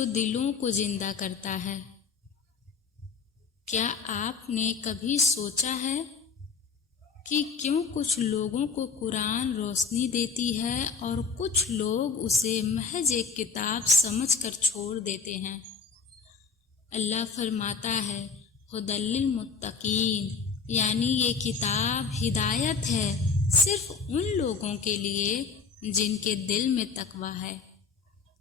جو دلوں کو زندہ کرتا ہے۔ کیا آپ نے کبھی سوچا ہے کہ کیوں کچھ لوگوں کو قرآن روشنی دیتی ہے اور کچھ لوگ اسے محض ایک کتاب سمجھ کر چھوڑ دیتے ہیں؟ اللہ فرماتا ہے ھدی للمتقین، یعنی یہ کتاب ہدایت ہے صرف ان لوگوں کے لیے جن کے دل میں تقویٰ ہے۔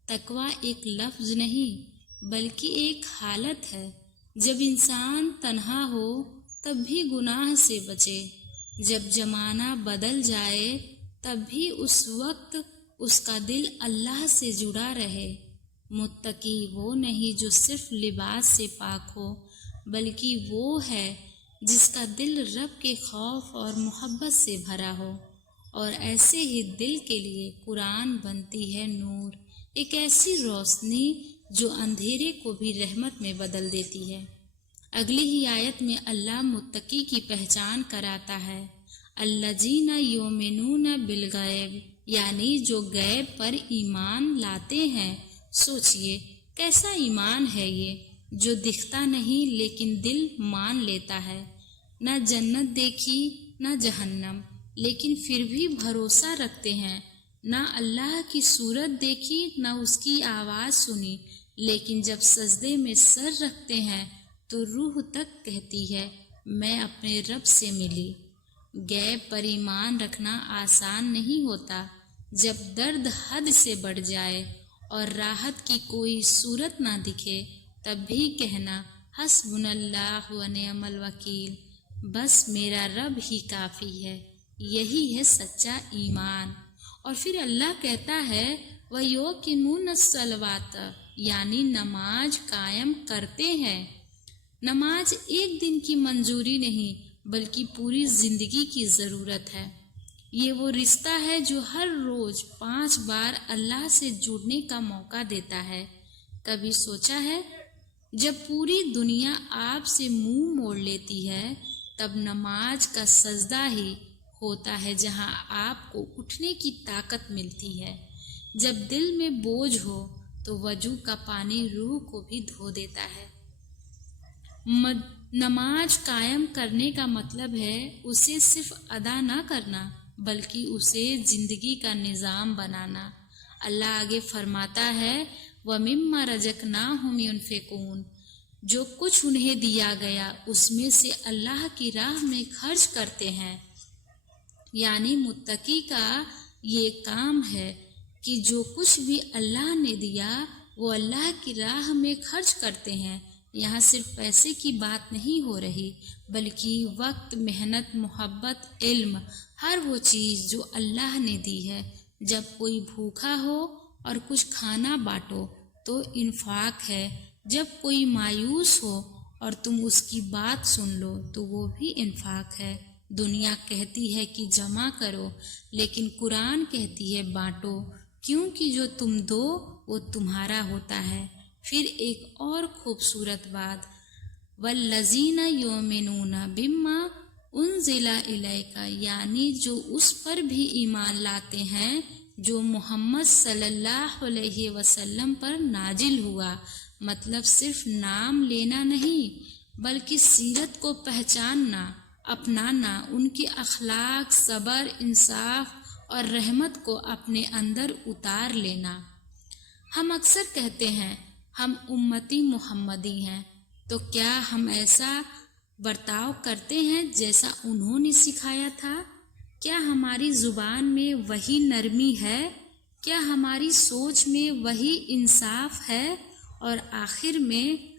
تقویٰ ایک لفظ نہیں بلکہ ایک حالت ہے۔ جب انسان تنہا ہو تب بھی گناہ سے بچے، جب زمانہ بدل جائے تب بھی اس وقت اس کا دل اللہ سے جڑا رہے۔ متقی وہ نہیں جو صرف لباس سے پاک ہو، بلکہ وہ ہے جس کا دل رب کے خوف اور محبت سے بھرا ہو۔ اور ایسے ہی دل کے لیے قرآن بنتی ہے نور، ایک ایسی روشنی جو اندھیرے کو بھی رحمت میں بدل دیتی ہے۔ اگلی ہی آیت میں اللہ متقی کی پہچان کراتا ہے، الذین یؤمنون بالغیب، یعنی جو غیب پر ایمان لاتے ہیں۔ سوچئے کیسا ایمان ہے یہ، جو دکھتا نہیں لیکن دل مان لیتا ہے۔ نہ جنت دیکھی نہ جہنم، لیکن پھر بھی بھروسہ رکھتے ہیں۔ نہ اللہ کی صورت دیکھی نہ اس کی آواز سنی، لیکن جب سجدے میں سر رکھتے ہیں تو روح تک کہتی ہے میں اپنے رب سے ملی۔ غیب پر ایمان رکھنا آسان نہیں ہوتا۔ جب درد حد سے بڑھ جائے اور راحت کی کوئی صورت نہ دکھے تب بھی کہنا حسبنا اللہ ونعم الوکیل، بس میرا رب ہی کافی ہے، یہی ہے سچا ایمان۔ اور پھر اللہ کہتا ہے وَيُقِيمُونَ الصَّلَوَاتَ، یعنی نماز قائم کرتے ہیں۔ نماز ایک دن کی منظوری نہیں بلکہ پوری زندگی کی ضرورت ہے۔ یہ وہ رشتہ ہے جو ہر روز 5 بار اللہ سے جڑنے کا موقع دیتا ہے۔ کبھی سوچا ہے جب پوری دنیا آپ سے منہ موڑ لیتی ہے تب نماز کا سجدہ ہی ہوتا ہے جہاں آپ کو اٹھنے کی طاقت ملتی ہے۔ جب دل میں بوجھ ہو تو وضو کا پانی روح کو بھی دھو دیتا ہے۔ نماز قائم کرنے کا مطلب ہے اسے صرف ادا نہ کرنا بلکہ اسے زندگی کا نظام بنانا۔ اللہ آگے فرماتا ہے وَمِمَّا رَزَقْنَاهُمْ يُنْفِقُونَ، جو کچھ انہیں دیا گیا اس میں سے اللہ کی راہ میں خرچ کرتے ہیں۔ یعنی متقی کا یہ کام ہے کہ جو کچھ بھی اللہ نے دیا وہ اللہ کی راہ میں خرچ کرتے ہیں۔ یہاں صرف پیسے کی بات نہیں ہو رہی بلکہ وقت، محنت، محبت، علم، ہر وہ چیز جو اللہ نے دی ہے۔ جب کوئی بھوکا ہو اور کچھ کھانا بانٹو تو انفاق ہے، جب کوئی مایوس ہو اور تم اس کی بات سن لو تو وہ بھی انفاق ہے۔ دنیا کہتی ہے کہ جمع کرو لیکن قرآن کہتی ہے بانٹو، کیونکہ جو تم دو وہ تمہارا ہوتا ہے۔ پھر ایک اور خوبصورت بات وَالَّذِينَ يُؤْمِنُونَ بِمَّا أُنزِلَ إِلَيْكَ، یعنی جو اس پر بھی ایمان لاتے ہیں جو محمد صلی اللہ علیہ وسلم پر نازل ہوا۔ مطلب صرف نام لینا نہیں بلکہ سیرت کو پہچاننا، اپنانا، ان کے اخلاق، صبر، انصاف اور رحمت کو اپنے اندر اتار لینا۔ ہم اکثر کہتے ہیں ہم امتی محمدی ہیں، تو کیا ہم ایسا برتاؤ کرتے ہیں جیسا انہوں نے سکھایا تھا؟ کیا ہماری زبان میں وہی نرمی ہے؟ کیا ہماری سوچ میں وہی انصاف ہے؟ اور آخر میں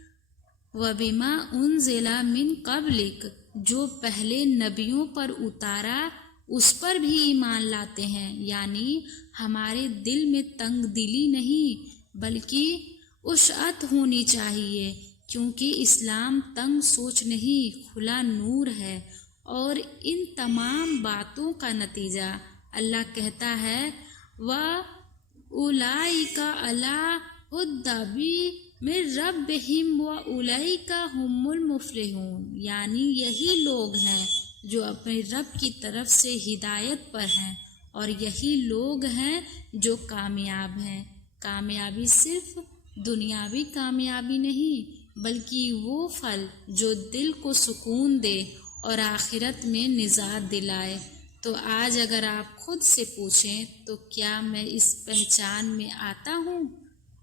وَبِمَا أُنزِلَ مِن قَبْلِكَ، جو پہلے نبیوں پر اتارا اس پر بھی ایمان لاتے ہیں۔ یعنی ہمارے دل میں تنگ دلی نہیں بلکہ وسعت ہونی چاہیے، کیونکہ اسلام تنگ سوچ نہیں کھلا نور ہے۔ اور ان تمام باتوں کا نتیجہ اللہ کہتا ہے وَأُولَئِكَ عَلَىٰ هُدًى مِن رَبِّهِمْ وَأُولَئِكَ هُمُ الْمُفْلِحُونَ، یعنی یہی لوگ ہیں جو اپنے رب کی طرف سے ہدایت پر ہیں اور یہی لوگ ہیں جو کامیاب ہیں۔ کامیابی صرف دنیاوی کامیابی نہیں بلکہ وہ پھل جو دل کو سکون دے اور آخرت میں نجات دلائے۔ تو آج اگر آپ خود سے پوچھیں تو کیا میں اس پہچان میں آتا ہوں؟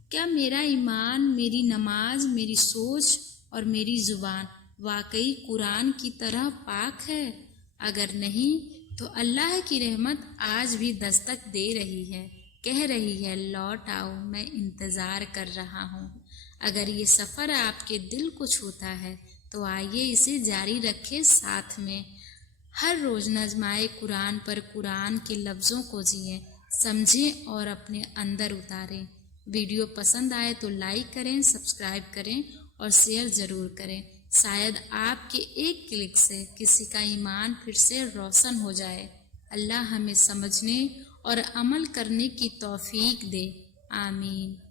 کیا میرا ایمان، میری نماز، میری سوچ اور میری زبان واقعی قرآن کی طرح پاک ہے؟ اگر نہیں تو اللہ کی رحمت آج بھی دستک دے رہی ہے، کہہ رہی ہے لوٹ آؤ، میں انتظار کر رہا ہوں۔ اگر یہ سفر آپ کے دل کو چھوتا ہے تو آئیے اسے جاری رکھے ساتھ میں۔ ہر روز نظمائے قرآن پر قرآن کے لفظوں کو جئیں، سمجھیں اور اپنے اندر اتاریں۔ ویڈیو پسند آئے تو لائک کریں، سبسکرائب کریں اور شیئر ضرور کریں۔ شاید آپ کے ایک کلک سے کسی کا ایمان پھر سے روشن ہو جائے۔ اللہ ہمیں سمجھنے اور عمل کرنے کی توفیق دے، آمین۔